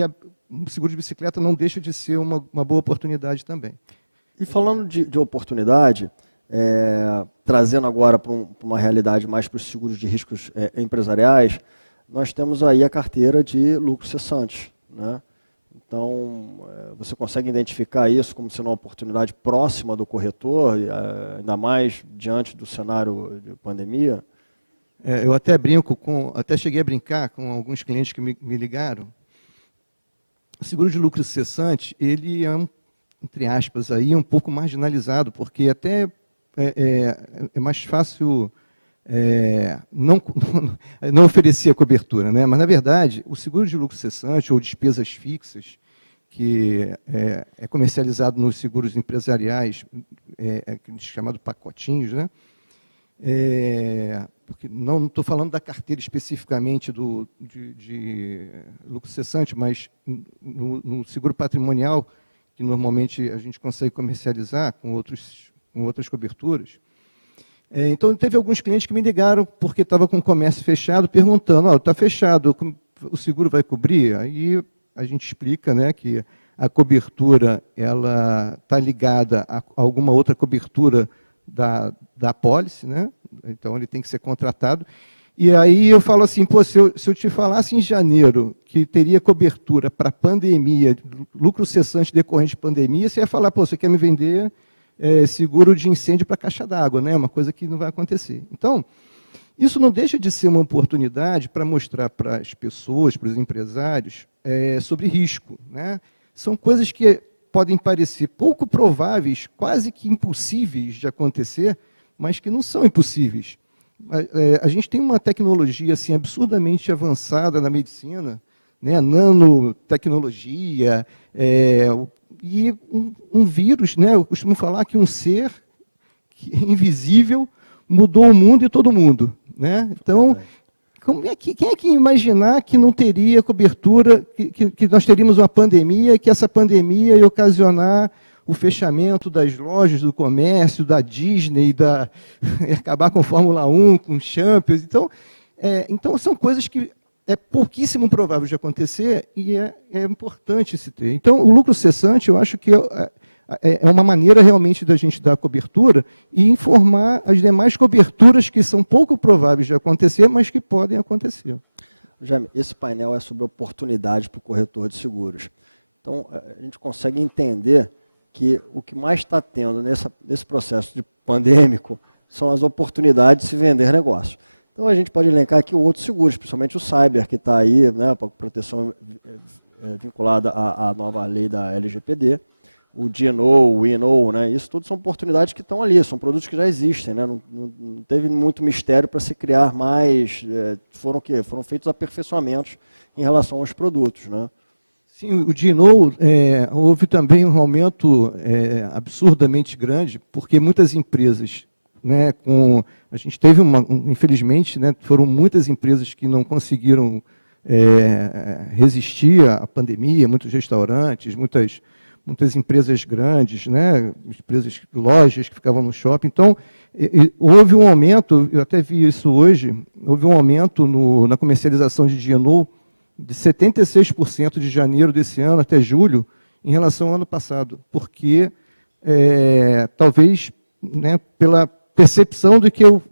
o seguro de bicicleta não deixa de ser uma boa oportunidade também. E falando de oportunidade, trazendo agora para uma realidade mais para os seguros de riscos empresariais, nós temos aí a carteira de lucros cessantes, né? Então, você consegue identificar isso como sendo uma oportunidade próxima do corretor, ainda mais diante do cenário de pandemia? Eu até até cheguei a brincar com alguns clientes que me ligaram. O seguro de lucro cessante, ele é, entre aspas, aí, um pouco marginalizado, porque até é mais fácil não oferecer a cobertura, né? Mas, na verdade, o seguro de lucro cessante ou despesas fixas, que é comercializado nos seguros empresariais, chamado pacotinhos, né? Porque não estou falando da carteira especificamente de lucro cessante, mas no seguro patrimonial, que normalmente a gente consegue comercializar com outras coberturas. Então, teve alguns clientes que me ligaram porque estava com o comércio fechado, perguntando, está fechado, o seguro vai cobrir? Aí a gente explica, né, que a cobertura está ligada a alguma outra cobertura da apólice, né? Então ele tem que ser contratado. E aí eu falo assim, se eu te falasse em janeiro que teria cobertura para pandemia, lucro cessante decorrente de pandemia, você ia falar, você quer me vender seguro de incêndio para caixa d'água, né? Uma coisa que não vai acontecer. Então, isso não deixa de ser uma oportunidade para mostrar para as pessoas, para os empresários, sobre risco, né? São coisas que podem parecer pouco prováveis, quase que impossíveis de acontecer, mas que não são impossíveis. a gente tem uma tecnologia assim, absurdamente avançada na medicina, né? Nanotecnologia, e um vírus, né? Eu costumo falar que um ser invisível mudou o mundo e todo mundo, né? Então, quem é que imaginar que não teria cobertura, que nós teríamos uma pandemia, que essa pandemia ia ocasionar o fechamento das lojas, do comércio, da Disney, acabar com Fórmula 1, com Champions. Então são coisas que é pouquíssimo provável de acontecer e é importante se ter. Então, o lucro cessante, eu acho que é uma maneira realmente da gente dar cobertura e informar as demais coberturas que são pouco prováveis de acontecer, mas que podem acontecer. Jaime, esse painel é sobre oportunidade para o corretor de seguros. Então, a gente consegue entender que o que mais está tendo nesse processo de pandêmico são as oportunidades de se vender negócio. Então, a gente pode elencar aqui outros seguros, principalmente o cyber, que está aí, né, para proteção vinculada à nova lei da LGPD, o D&O, o E&O, né, isso tudo são oportunidades que estão ali, são produtos que já existem, né, não teve muito mistério para se criar mais, foram feitos aperfeiçoamentos em relação aos produtos, né. Sim, o D&O, houve também um aumento absurdamente grande, porque muitas empresas, né, a gente teve infelizmente, né, foram muitas empresas que não conseguiram resistir à pandemia, muitos restaurantes, muitas empresas grandes, né, empresas, lojas que ficavam no shopping. Então, houve um aumento, eu até vi isso hoje, houve um aumento na comercialização de D&O de 76% de janeiro desse ano até julho, em relação ao ano passado, porque talvez, né, pela percepção de que o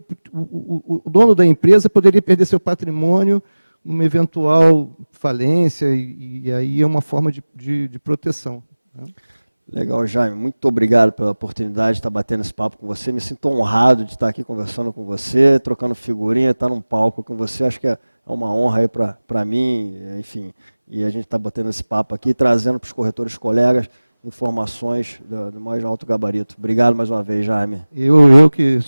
dono da empresa poderia perder seu patrimônio numa eventual falência, e aí é uma forma de proteção, né? Legal, Jaime. Muito obrigado pela oportunidade de estar batendo esse papo com você. Me sinto honrado de estar aqui conversando com você, trocando figurinha, estar num palco com você. Acho que é uma honra aí para mim, enfim. E a gente está batendo esse papo aqui, trazendo para os corretores colegas informações do mais alto gabarito. Obrigado mais uma vez, Jaime. Eu que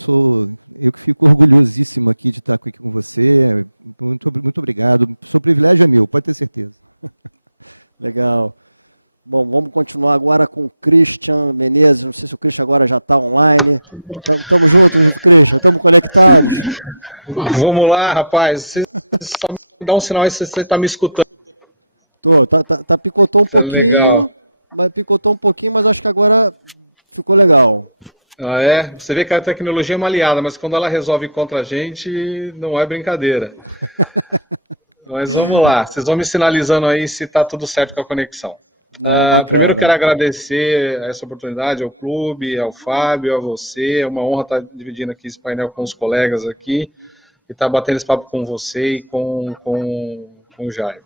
fico orgulhosíssimo aqui de estar aqui com você. Muito obrigado. O seu privilégio é meu, pode ter certeza. Legal. Bom, vamos continuar agora com o Christian Menezes. Não sei se o Christian agora já está online. Estamos juntos, Christian, estamos conectados. Vamos lá, rapaz. Você só me dá um sinal aí se você está me escutando. Picotou um pouquinho, legal. Picotou um pouquinho, mas acho que agora ficou legal. Ah, é? Você vê que a tecnologia é uma aliada, mas quando ela resolve contra a gente, não é brincadeira. Mas vamos lá, vocês vão me sinalizando aí se está tudo certo com a conexão. Primeiro quero agradecer essa oportunidade ao clube, ao Fábio, a você. É uma honra estar dividindo aqui esse painel com os colegas aqui e estar batendo esse papo com você e com o Jaime.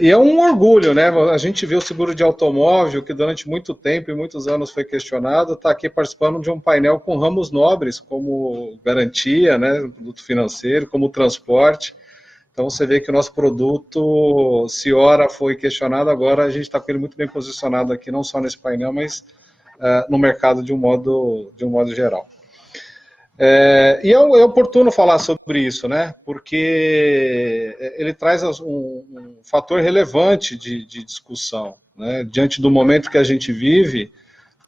E é um orgulho, né? A gente vê o seguro de automóvel, que durante muito tempo e muitos anos foi questionado, está aqui participando de um painel com ramos nobres, como garantia, né, produto financeiro, como transporte. Então você vê que o nosso produto, se ora foi questionado, agora a gente está com ele muito bem posicionado aqui, não só nesse painel, mas no mercado de um modo geral. E é oportuno falar sobre isso, né? Porque ele traz um fator relevante de discussão, né? Diante do momento que a gente vive,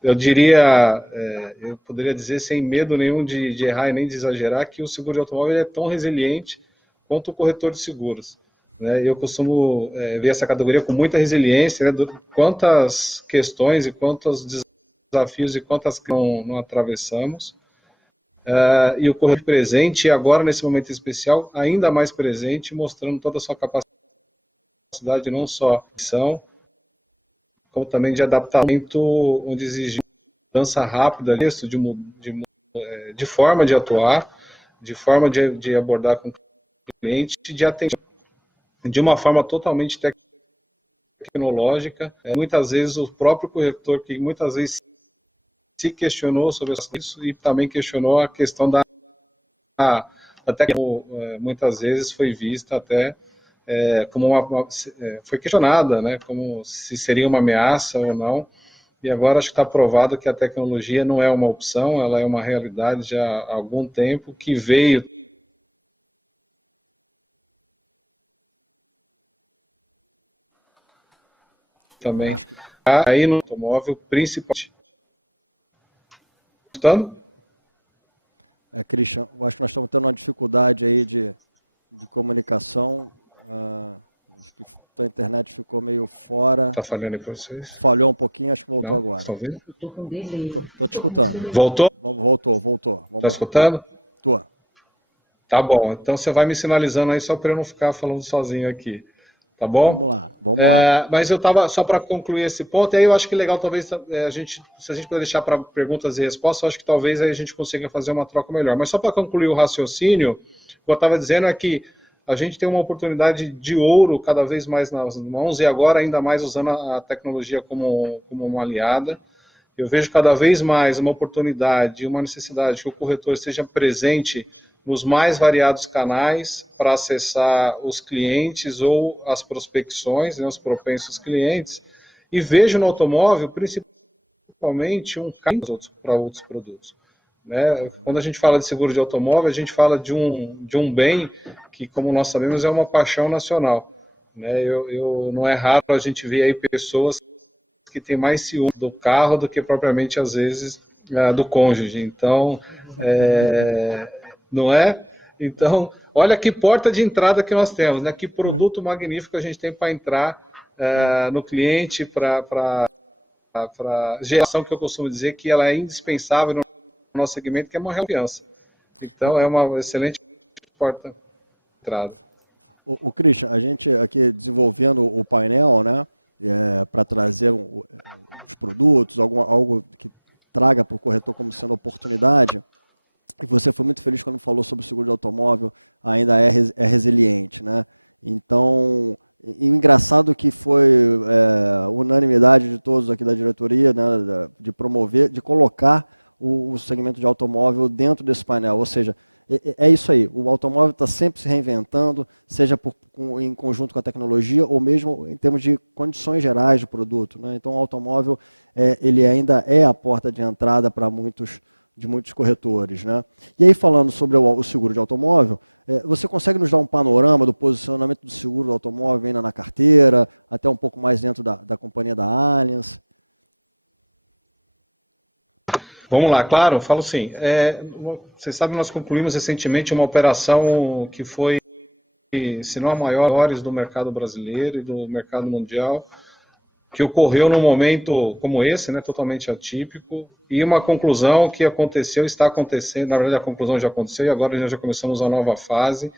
eu poderia dizer sem medo nenhum de errar e nem de exagerar, que o seguro de automóvel é tão resiliente quanto o corretor de seguros, né? Eu costumo ver essa categoria com muita resiliência, né? Quantas questões e quantos desafios e quantas não atravessamos. E o corretor presente, e agora nesse momento especial, ainda mais presente, mostrando toda a sua capacidade, não só de ação, como também de adaptamento, onde exige mudança rápida, de forma de atuar, de forma de abordar com o cliente, de atender de uma forma totalmente tecnológica. Muitas vezes o próprio corretor, que muitas vezes se questionou sobre isso e também questionou a questão até que muitas vezes foi vista até como foi questionada, né, como se seria uma ameaça ou não. e agora acho que está provado que a tecnologia não é uma opção, ela é uma realidade já há algum tempo, que veio também aí no automóvel, principalmente. Escutando? Christian, eu acho que nós estamos tendo uma dificuldade aí de comunicação. Acho que a internet ficou meio fora. Está falhando aí para vocês? Falhou um pouquinho, acho que voltou Não, agora. estão ouvindo? Estou com delay. Estou te escutando. Voltou? Voltou. Está escutando? Tô. Tá bom, então você vai me sinalizando aí só para eu não ficar falando sozinho aqui. Tá bom? Vamos lá. Mas eu estava, só para concluir esse ponto, e aí eu acho que legal, talvez, se a gente puder deixar para perguntas e respostas, eu acho que talvez aí a gente consiga fazer uma troca melhor. Mas só para concluir o raciocínio, o que eu estava dizendo é que a gente tem uma oportunidade de ouro cada vez mais nas mãos, e agora ainda mais usando a tecnologia como uma aliada. Eu vejo cada vez mais uma oportunidade, uma necessidade que o corretor esteja presente nos mais variados canais para acessar os clientes ou as prospecções, né, os propensos clientes, e vejo no automóvel principalmente um caminho para outros produtos. Né? Quando a gente fala de seguro de automóvel, a gente fala de um bem que, como nós sabemos, é uma paixão nacional. Né? Não é raro a gente ver aí pessoas que têm mais ciúme do carro do que propriamente, às vezes, do cônjuge. Então, não é? Então, olha que porta de entrada que nós temos, né? Que produto magnífico a gente tem para entrar no cliente, para geração, que eu costumo dizer que ela é indispensável no nosso segmento, que é uma confiança. Então, é uma excelente porta de entrada. O Christian, a gente aqui desenvolvendo o painel, né? Para trazer os produtos, algo que traga para o corretor como sendo oportunidade. E você foi muito feliz quando falou sobre o seguro de automóvel, ainda é resiliente, né? Então, e o engraçado que foi unanimidade de todos aqui da diretoria, né, de promover, de colocar o segmento de automóvel dentro desse painel, ou seja, é isso aí, o automóvel está sempre se reinventando, seja em conjunto com a tecnologia ou mesmo em termos de condições gerais de produto, né? Então o automóvel ele ainda é a porta de entrada para muitos corretores, né? E aí, falando sobre o seguro de automóvel, você consegue nos dar um panorama do posicionamento do seguro do automóvel ainda na carteira, até um pouco mais dentro da companhia da Allianz? Vamos lá, claro, falo sim. Vocês sabem, nós concluímos recentemente uma operação que foi, se não a maiores do mercado brasileiro e do mercado mundial, que ocorreu num momento como esse, né, totalmente atípico, e uma conclusão que aconteceu, está acontecendo, na verdade a conclusão já aconteceu, e agora nós já começamos uma nova fase,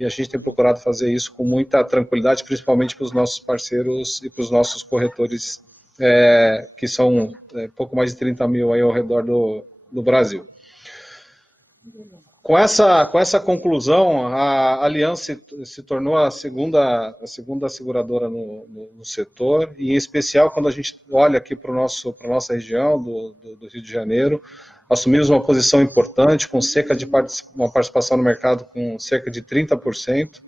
e a gente tem procurado fazer isso com muita tranquilidade, principalmente para os nossos parceiros e para os nossos corretores, que são pouco mais de 30 mil aí ao redor do Brasil. Com essa conclusão, a Allianz se tornou a segunda seguradora no setor, e em especial quando a gente olha aqui para a nossa região do Rio de Janeiro, assumimos uma posição importante, com uma participação no mercado com cerca de 30%,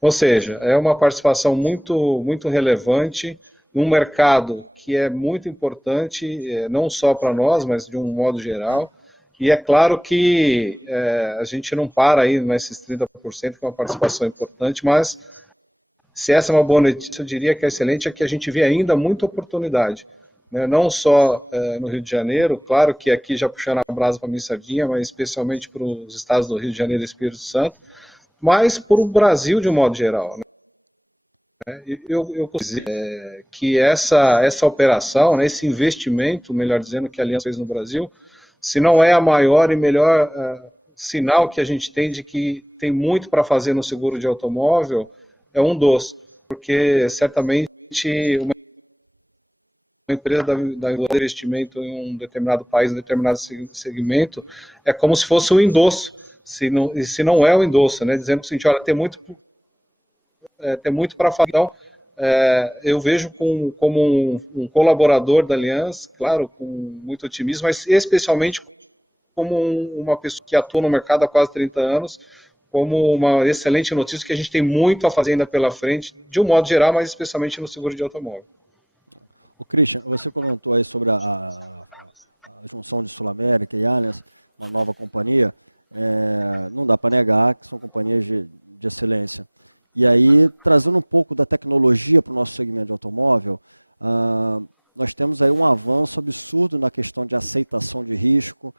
ou seja, é uma participação muito, muito relevante num mercado que é muito importante, não só para nós, mas de um modo geral. E é claro que a gente não para aí nesses 30%, que é uma participação importante, mas se essa é uma boa notícia, eu diria que é excelente, é que a gente vê ainda muita oportunidade, né? Não só no Rio de Janeiro, claro que aqui já puxando a brasa para a minha sardinha, mas especialmente para os estados do Rio de Janeiro e Espírito Santo, mas para o Brasil de um modo geral, né? Eu consigo dizer que essa operação, né, esse investimento, melhor dizendo, que a Allianz fez no Brasil, se não é a maior e melhor sinal que a gente tem de que tem muito para fazer no seguro de automóvel, é um dos, porque certamente uma empresa da investimento em um determinado país, em um determinado segmento, é como se fosse um endosso, se não é um endosso, né, dizendo o seguinte, olha, tem muito para fazer. Então, eu vejo como um colaborador da Allianz, claro, com muito otimismo, mas especialmente como uma pessoa que atua no mercado há quase 30 anos, como uma excelente notícia que a gente tem muito a fazer ainda pela frente, de um modo geral, mas especialmente no seguro de automóvel. O Christian, você comentou aí sobre a junção de Sul América e Allianz, uma nova companhia. Não dá para negar que são companhias de excelência. E aí, trazendo um pouco da tecnologia para o nosso segmento de automóvel, nós temos aí um avanço absurdo na questão de aceitação de risco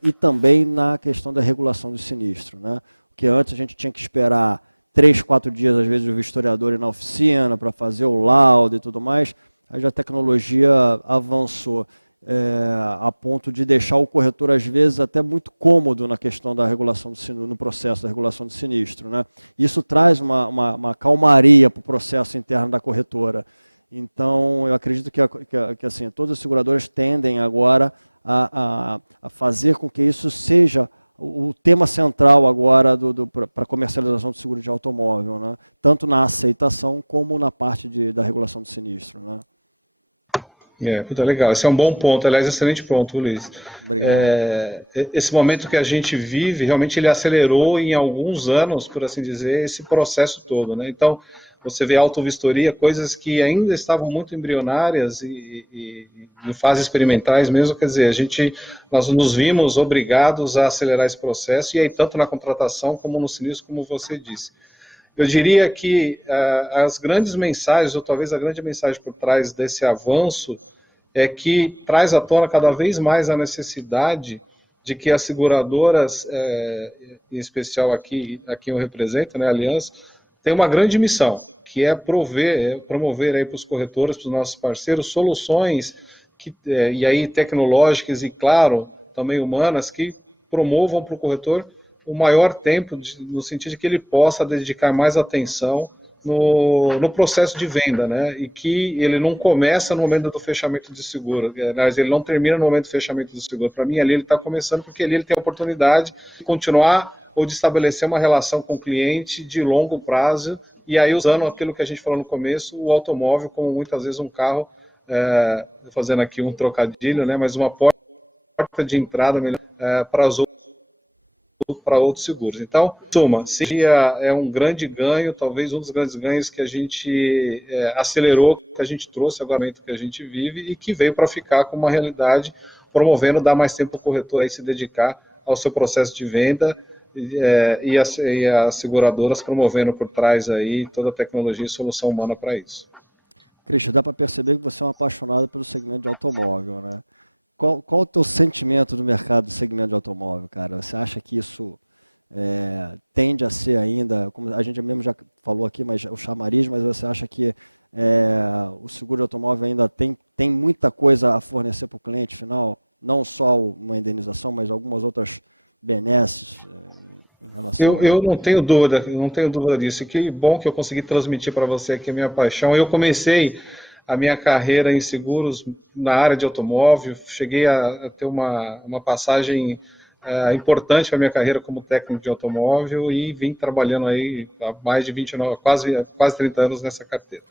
e também na questão da regulação do sinistro, né? Porque antes a gente tinha que esperar 3, 4 dias, às vezes, o vistoriador ir na oficina para fazer o laudo e tudo mais. Aí já a tecnologia avançou a ponto de deixar o corretor, às vezes, até muito cômodo na questão da regulação do sinistro, no processo da regulação do sinistro, né? Isso traz uma calmaria para o processo interno da corretora. Então, eu acredito que assim, todas as seguradoras tendem agora a fazer com que isso seja o tema central agora para a comercialização do seguro de automóvel, né? Tanto na aceitação como na parte da regulação do sinistro, né? Puta, legal. Esse é um bom ponto, aliás, excelente ponto, Luiz. Obrigado. Esse momento que a gente vive, realmente ele acelerou em alguns anos, por assim dizer, esse processo todo, né? Então, você vê autovistoria, coisas que ainda estavam muito embrionárias e em fases experimentais mesmo, quer dizer, nós nos vimos obrigados a acelerar esse processo, e aí tanto na contratação como no sinistro, como você disse. Eu diria que as grandes mensagens, ou talvez a grande mensagem por trás desse avanço, é que traz à tona cada vez mais a necessidade de que as seguradoras, em especial aqui eu represento, né, a Aliança, tem uma grande missão, que é promover aí para os corretores, para os nossos parceiros, soluções e aí tecnológicas e, claro, também humanas, que promovam para o corretor o maior tempo, no sentido de que ele possa dedicar mais atenção no processo de venda, né? E que ele não começa no momento do fechamento de seguro, ele não termina no momento do fechamento do seguro. Para mim, ali ele está começando porque ali ele tem a oportunidade de continuar ou de estabelecer uma relação com o cliente de longo prazo, e aí usando aquilo que a gente falou no começo, o automóvel como muitas vezes um carro, fazendo aqui um trocadilho, né? Mas uma porta de entrada melhor para outros seguros. Então, suma, é um grande ganho, talvez um dos grandes ganhos que a gente acelerou, que a gente trouxe agora no momento que a gente vive e que veio para ficar com uma realidade, promovendo dar mais tempo ao corretor aí se dedicar ao seu processo de venda e as seguradoras promovendo por trás aí toda a tecnologia e solução humana para isso. Christian, dá para perceber que você é um apaixonado pelo segmento de automóvel, né? Qual o teu sentimento do mercado do segmento de automóvel, cara? Você acha que isso tende a ser ainda, como a gente mesmo já falou aqui, mas o chamariz, mas você acha que o seguro de automóvel ainda tem muita coisa a fornecer para o cliente final? Não só uma indenização, mas algumas outras benesses em relação Eu não tenho dúvida disso. Que bom que eu consegui transmitir para você aqui a minha paixão. Eu comecei a minha carreira em seguros na área de automóvel, cheguei a ter uma passagem importante para a minha carreira como técnico de automóvel e vim trabalhando aí há mais de 29, quase 30 anos nessa carteira.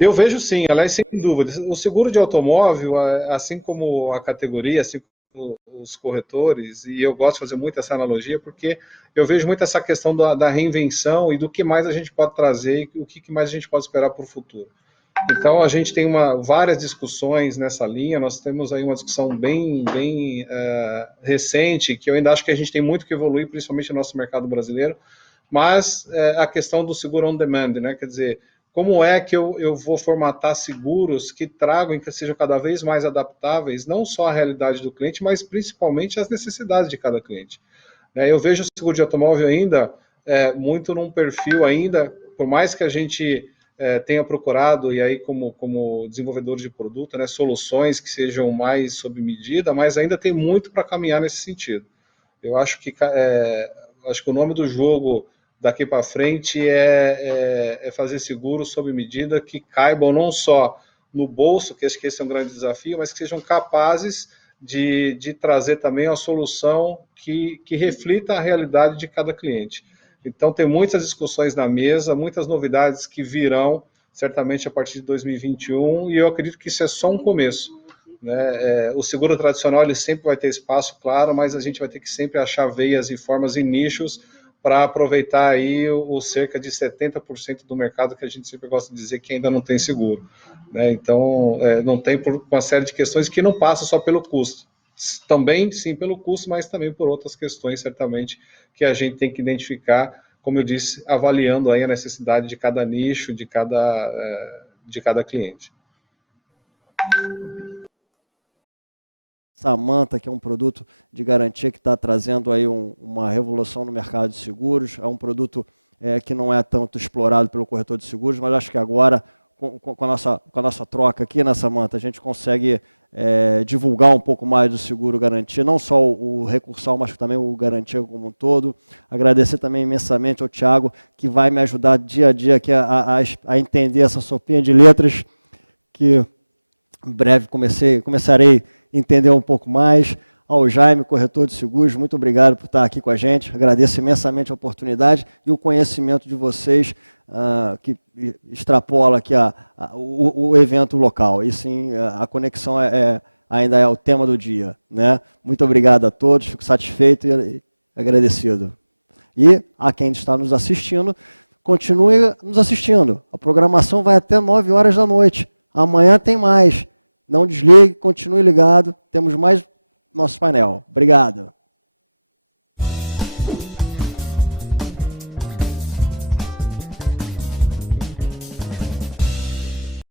Eu vejo sim, aliás, sem dúvida, o seguro de automóvel, assim como a categoria, assim como os corretores, e eu gosto de fazer muito essa analogia, porque eu vejo muito essa questão da reinvenção e do que mais a gente pode trazer e o que mais a gente pode esperar para o futuro. Então, a gente tem várias discussões nessa linha, nós temos aí uma discussão bem recente, que eu ainda acho que a gente tem muito que evoluir, principalmente no nosso mercado brasileiro, mas a questão do seguro on demand, né? Quer dizer, como é que eu vou formatar seguros que tragam e que sejam cada vez mais adaptáveis, não só à realidade do cliente, mas principalmente às necessidades de cada cliente. Eu vejo o seguro de automóvel ainda muito num perfil ainda, por mais que a gente tenha procurado, e aí como desenvolvedores de produto, né, soluções que sejam mais sob medida, mas ainda tem muito para caminhar nesse sentido. Eu acho que o nome do jogo daqui para frente é fazer seguros sob medida que caibam não só no bolso, que acho que esse é um grande desafio, mas que sejam capazes de trazer também a solução que reflita a realidade de cada cliente. Então, tem muitas discussões na mesa, muitas novidades que virão, certamente a partir de 2021, e eu acredito que isso é só um começo, né? O seguro tradicional ele sempre vai ter espaço, claro, mas a gente vai ter que sempre achar veias e formas e nichos para aproveitar aí o cerca de 70% do mercado que a gente sempre gosta de dizer que ainda não tem seguro, né? Então, não tem por uma série de questões que não passa só pelo custo. Também, sim, pelo custo, mas também por outras questões, certamente, que a gente tem que identificar, como eu disse, avaliando aí a necessidade de cada nicho, de cada cliente. Samantha, que é um produto de garantia que está trazendo aí uma revolução no mercado de seguros, é um produto que não é tanto explorado pelo corretor de seguros, mas acho que agora, com a nossa troca aqui, né, Samantha, a gente consegue divulgar um pouco mais do seguro garantia, não só o recursal, mas também o garantia como um todo. Agradecer também imensamente ao Thiago, que vai me ajudar dia a dia aqui a entender essa sopinha de letras, que em breve começarei a entender um pouco mais. Ao Jaime, corretor de seguros, muito obrigado por estar aqui com a gente. Agradeço imensamente a oportunidade e o conhecimento de vocês, que extrapola aqui o evento local. E sim, a conexão ainda é o tema do dia, né? Muito obrigado a todos, fico satisfeito e agradecido. E a quem está nos assistindo, continue nos assistindo. A programação vai até 9 horas da noite. Amanhã tem mais. Não desligue, continue ligado. Temos mais nosso painel. Obrigado.